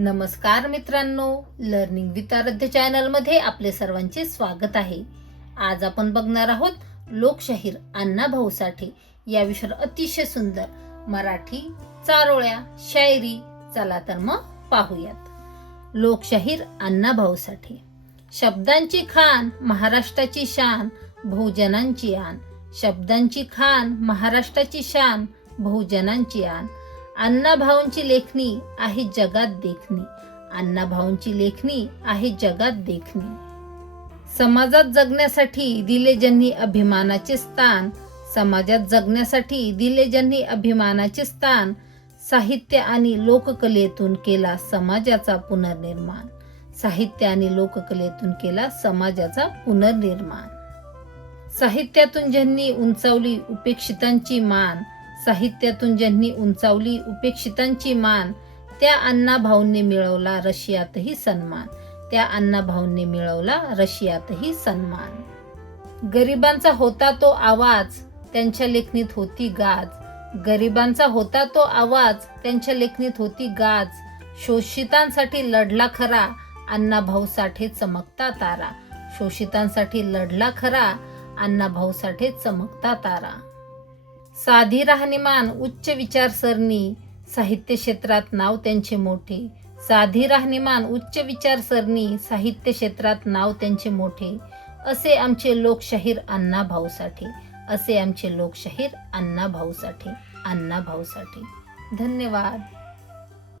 नमस्कार मित्रांनो, learning with आराध्य चॅनलमध्ये आपले सर्वांचे स्वागत आहे. आज आपण बघणार आहोत लोकशाहीर अण्णाभाऊ साठे या विषयावर अतिशय सुंदर मराठी चारोळ्या शायरी. चला तर मग पाहूयात. लोकशाहीर अण्णाभाऊ साठे. शब्दांची खान महाराष्ट्राची शान, बहुजनांची आन. शब्दांची खान महाराष्ट्राची शान, बहुजनांची आन. अण्णाभाऊंची लेखणी आहे जगात देखणी. अण्णाभाऊंची लेखणी आहे जगात देखणी. समाजात जगण्यासाठी दिले ज्यांनी अभिमानाचे स्थान. समाजात जगण्यासाठी दिले ज्यांनी अभिमानाचे स्थान. साहित्य आणि लोककलेतून केला समाजाचा पुनर्निर्माण. साहित्य आणि लोककलेतून केला समाजाचा पुनर्निर्माण. साहित्यातून ज्यांनी उंचावली उपेक्षितांची मान. साहित्यातून ज्यांनी उंचावली उपेक्षितांची मान, त्या अण्णाभाऊंनी मिळवला रशियातही सन्मान. त्या अण्णाभाऊंनी मिळवला रशियातही सन्मान. गरिबांचा होता तो आवाज, त्यांच्या लेखणीत होती गाज. गरिबांचा होता तो आवाज, त्यांच्या लेखणीत होती गाज. शोषितांसाठी लढला खरा, अण्णाभाऊ साठे चमकता तारा. शोषितांसाठी लढला खरा, अण्णाभाऊ साठे चमकता तारा. साधी राहणीमान उच्च विचारसरणी, साहित्य क्षेत्रात नाव त्यांचे मोठे. साधी राहणीमान उच्च विचारसरणी, साहित्य क्षेत्रात नाव त्यांचे मोठे. असे आमचे लोकशाहीर अण्णाभाऊ साठे. असे आमचे लोकशाहीर अण्णाभाऊ साठे. अण्णाभाऊ साठे. धन्यवाद.